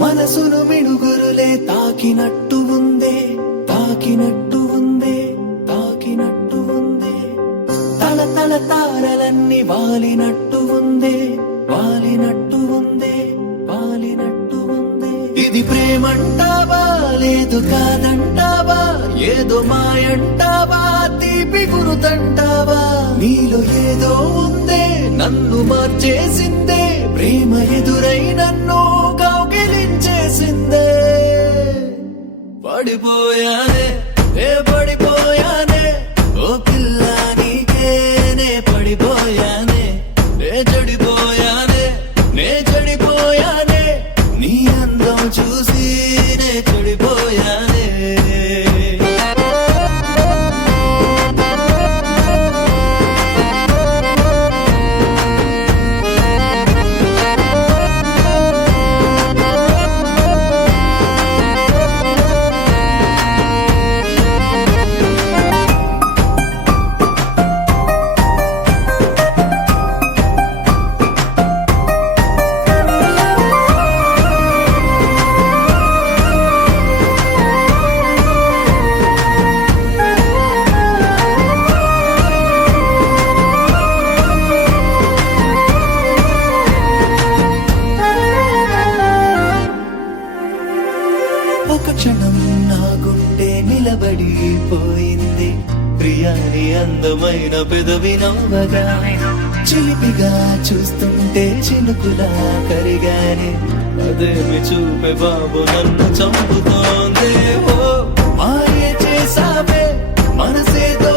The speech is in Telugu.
మనసును మిడుగురులే తాకినట్టు ఉందే, తాకినట్టు ఉందే, తాకినట్టు ఉందే. తల తల తారలన్నీ వాలినట్టు ఉందే, వాలినట్టు ఉందే, వాలినట్టు ఉందే. ఇది ప్రేమంటావా లేదు కాదంటావా, ఏదో మాయంటావా తీపి గురుతంటావా. నీలో ఏదో ఉందే నన్ను మార్చేసిందే, ప్రేమ ఎదురై నన్ను కౌగిలించేసిందే. పడిపోయానే పడిపోయానే, ఓ పిల్ల నీకేనే పడిపోయానే, చెడిపోయానే చెడిపోయానే, నీ అందం చూసి చెడిపోయానే. ఒక క్షణం నా గుండె నిలబడిపోయింది, ప్రియాని అందమైన పెదవి నవ్వగా. చిలిపిగా చూస్తుంటే చినుకులా కరిగానే, అదేమి చూపే బాబు నన్ను చంపుతోందే. ఓ మాయ చేసావే మనసేదో